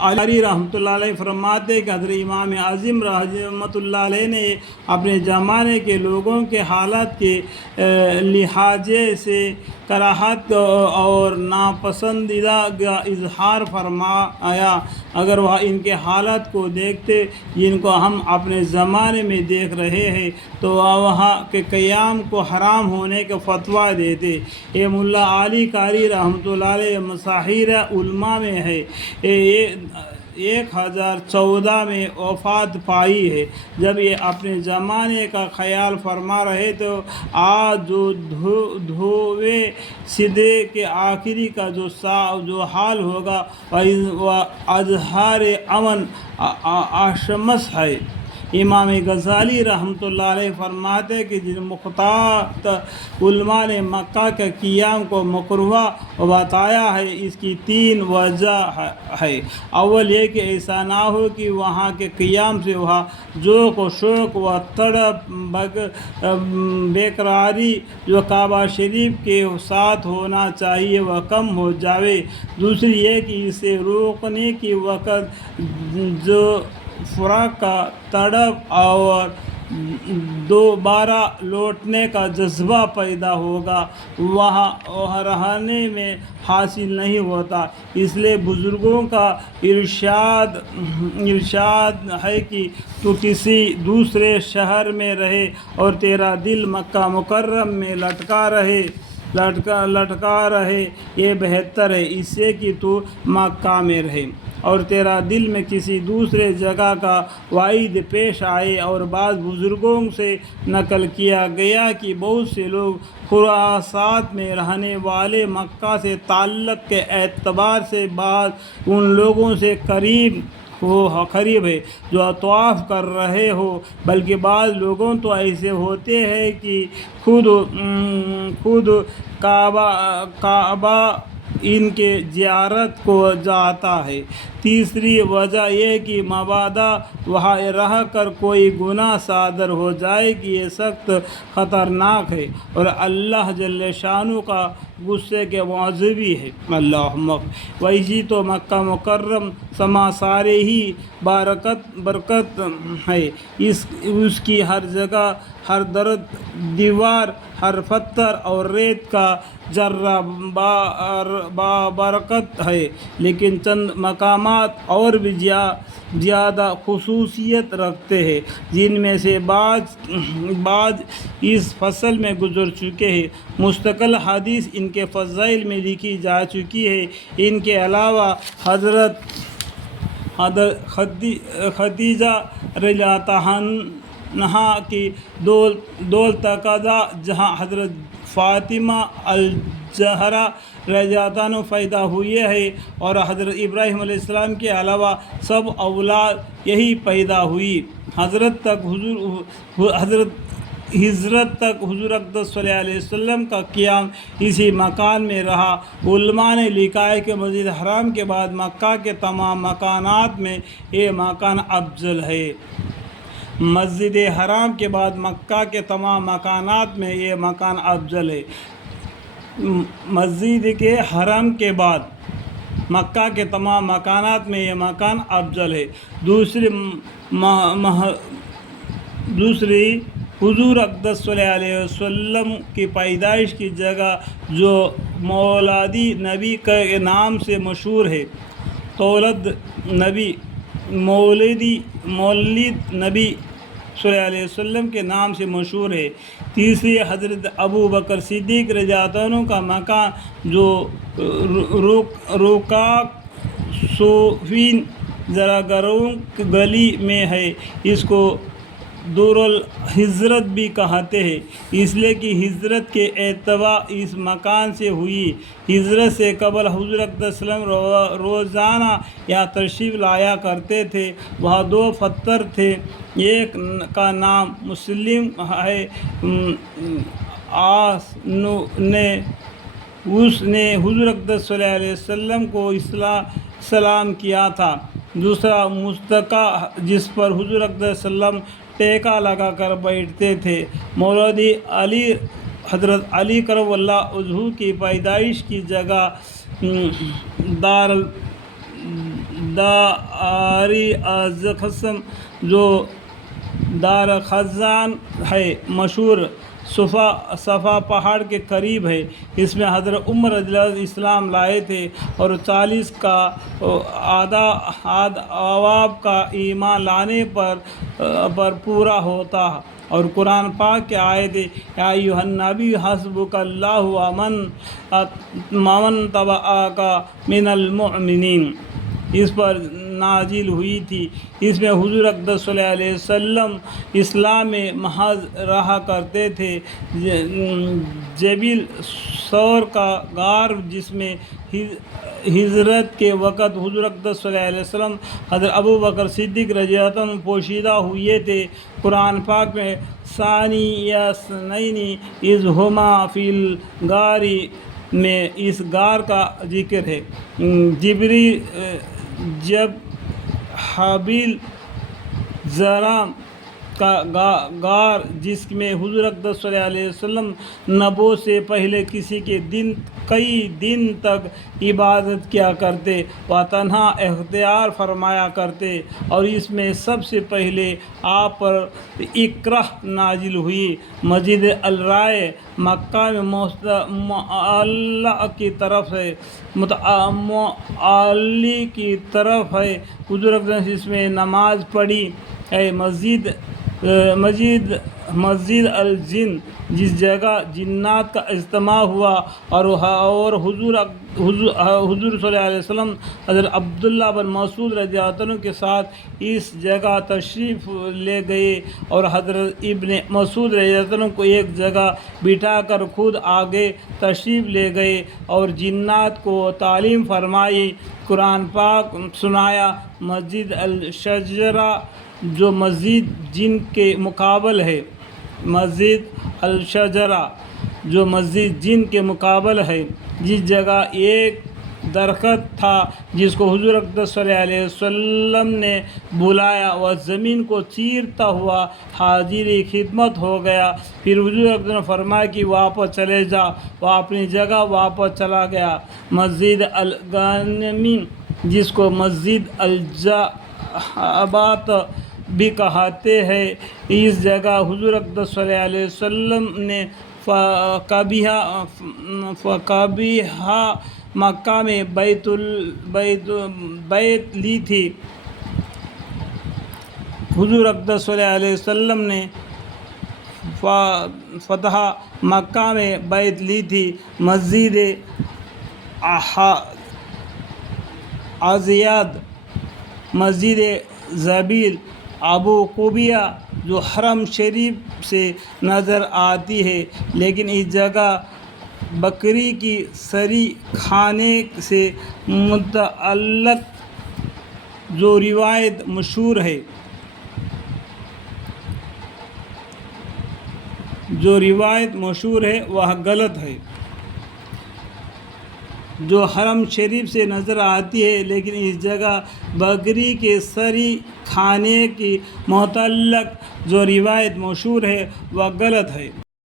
علی رحمۃ اللہ علیہ فرماتے ہیں کہ حضرت امام اعظم رحمۃ اللہ علیہ نے اپنے زمانے کے لوگوں کے حالت کے لحاظ سے کراہت اور ناپسندیدہ کا اظہار فرمایا۔ اگر وہ ان کے حالت کو دیکھتے جن کو ہم اپنے زمانے میں دیکھ رہے ہیں تو وہاں کے قیام کو حرام ہونے کا فتویٰ دیتے۔ یہ ملا علی قاری رحمۃ اللہ علیہ مشاہیر علماء میں ہے۔ 1014 میں وفات پائی ہے۔ جب یہ اپنے زمانے کا خیال فرما رہے تو آج دھوے سدے کے آخری کا جو حال ہوگا وہ اظہار امن آشمس ہے۔ امام غزالی رحمۃ اللہ علیہ فرماتے ہیں کہ جن مخطط علماء نے مکہ کے قیام کو مکروہ بتایا ہے اس کی 3 وجہ ہے۔ اول یہ کہ ایسا نہ ہو کہ وہاں کے قیام سے وہاں ذوق و شوق و تڑپ بیقراری جو کعبہ شریف کے ساتھ ہونا چاہیے وہ کم ہو جاوے۔ دوسری یہ کہ اسے روکنے کی وقت جو فراق کا تڑپ اور دوبارہ لوٹنے کا جذبہ پیدا ہوگا وہاں رہنے میں حاصل نہیں ہوتا۔ اس لیے بزرگوں کا ارشاد ہے کہ تو کسی دوسرے شہر میں رہے اور تیرا دل مکہ مکرم میں لٹکا رہے یہ بہتر ہے اس سے کہ تو مکہ میں رہے اور تیرا دل میں کسی دوسرے جگہ کا وعید پیش آئے۔ اور بعض بزرگوں سے نقل کیا گیا کہ بہت سے لوگ خراسان میں رہنے والے مکہ سے تعلق کے اعتبار سے بعض ان لوگوں سے قریب ہے جو طواف کر رہے ہو، بلکہ بعض لوگوں تو ایسے ہوتے ہیں کہ خود کعبہ ان کے زیارت کو جاتا ہے۔ تیسری وجہ یہ کہ مبادا وہاں رہ کر کوئی گناہ صادر ہو جائے کہ یہ سخت خطرناک ہے اور اللہ جل شانہ کا غصے کے موجب ہے۔ اللہم ویسی تو مکہ مکرم سما سارے ہی برکت ہے۔ اس کی ہر جگہ ہر درد دیوار ہر پتھر اور ریت کا ذرہ برکت ہے، لیکن چند مقامات اور بھی زیادہ خصوصیت رکھتے ہیں جن میں سے بعض اس فصل میں گزر چکے ہیں۔ مستقل حدیث ان کے فضائل میں لکھی جا چکی ہے۔ ان کے علاوہ حضرت خدیجہ رضی اللہ عنہا کی دولتقاضا جہاں حضرت فاطمہ الزہرا رضی اللہ عنہ پیدا ہوئے ہیں اور حضرت ابراہیم علیہ السلام کے علاوہ سب اولاد یہی پیدا ہوئی۔ ہجرت تک حضور اقدس صلی اللہ علیہ وسلم کا قیام اسی مکان میں رہا۔ علماء نے لکھا ہے کہ مسجد حرام کے بعد مکہ کے تمام مکانات میں یہ مکان افضل ہے۔ مسجد حرام کے بعد مکہ کے تمام مکانات میں یہ مکان افضل ہے۔ مسجد کے حرم کے بعد مکہ کے تمام مکانات میں یہ مکان افضل ہے۔ دوسری حضور اقدس صلی اللہ علیہ وسلم کی پیدائش کی جگہ جو مولدی نبی کے نام سے مشہور ہے، مولد نبی صلی اللہ علیہ وسلم کے نام سے مشہور ہے۔ تیسری حضرت ابو بکر صدیق رضی اللہ عنہ کا مکان جو رکاک صوفین زراگروں گلی میں ہے، اس کو دور الہجرت بھی کہتے ہیں، اس لیے کہ ہجرت کے ابتدا اس مکان سے ہوئی۔ ہجرت سے قبل حضور اقدس صلی اللہ علیہ وسلم روزانہ یہاں تشریف لایا کرتے تھے۔ وہاں 2 پتھر تھے، ایک کا نام مسلم ہے، اس نے حضور اقدس صلی اللہ علیہ وسلم کو سلام کیا تھا۔ دوسرا مستقا جس پر حضور اقدس صلی اللہ علیہ وسلم ٹیکا لگا کر بیٹھتے تھے۔ مولودی حضرت علی کرم اللہ وجہہ کی پیدائش کی جگہ داری از قسم جو دار خزان ہے مشہور صفا پہاڑ کے قریب ہے، اس میں حضرت عمر رضی اللہ عنہ اسلام لائے تھے اور 40 کا اواب کا ایمان لانے پر پورا ہوتا، اور قرآن پاک کے آیت یا ایھا النبی حسبک اللہ ومن تبعک من المؤمنین اس پر نازل ہوئی تھی۔ اس میں حضور اقدس صلی اللہ علیہ وسلم اسلام میں محض رہا کرتے تھے۔ جبل ثور کا غار جس میں ہجرت کے وقت حضور اقدس صلی اللہ علیہ وسلم حضرت ابو بکر صدیق رضی اللہ عنہ پوشیدہ ہوئے تھے، قرآن پاک میں ثانی اثنین اذ ہما فی الغار میں اس غار کا ذکر ہے۔ جب حابیل زرام کا غار جس میں حضور اقدس صلی اللہ علیہ وسلم نبوت سے پہلے کئی دن تک عبادت کیا کرتے و تنہا اختیار فرمایا کرتے، اور اس میں سب سے پہلے آپ پر اقرا نازل ہوئی۔ مسجد الرائے مکہ میں معلی کی طرف ہے، حضور اقدس اس میں نماز پڑھی ہے۔ مسجد الجن جس جگہ جنات کا اجتماع ہوا اور حضور صلی اللہ علیہ وسلم حضرت عبداللہ بن مسعود رضی اللہ عنہ کے ساتھ اس جگہ تشریف لے گئے، اور حضرت ابن مسعود رضی اللہ عنہ کو ایک جگہ بٹھا کر خود آگے تشریف لے گئے اور جنات کو تعلیم فرمائی، قرآن پاک سنایا۔ مسجد الشجرہ جو مسجد جن کے مقابل ہے، مسجد الشجرہ جو مسجد جن کے مقابل ہے، جس جگہ ایک درخت تھا جس کو حضور اقدس صلی اللہ علیہ وسلم نے بلایا، وہ زمین کو چیرتا ہوا حاضر خدمت ہو گیا۔ پھر حضور اقدس نے فرمایا کہ واپس چلے جا، وہ اپنی جگہ واپس چلا گیا۔ مسجد الغانمین جس کو مسجد الجعبات بھی کہتے ہیں، اس جگہ حضور اقدس صلی اللہ علیہ وسلم نے فقبیہا مکہ میں بیعت لی تھی۔ حضور اقدس صلی اللہ علیہ وسلم نے فتح مکہ میں بیعت لی تھی۔ مسجد عزیاد مسجد زبیل ابو قبیہ جو حرم شریف سے نظر آتی ہے، لیکن اس جگہ بکری کی سری کھانے سے متعلق جو روایت مشہور ہے وہ غلط ہے۔ جو حرم شریف سے نظر آتی ہے، لیکن اس جگہ بکری کے سری کھانے کی متعلق جو روایت مشہور ہے وہ غلط ہے۔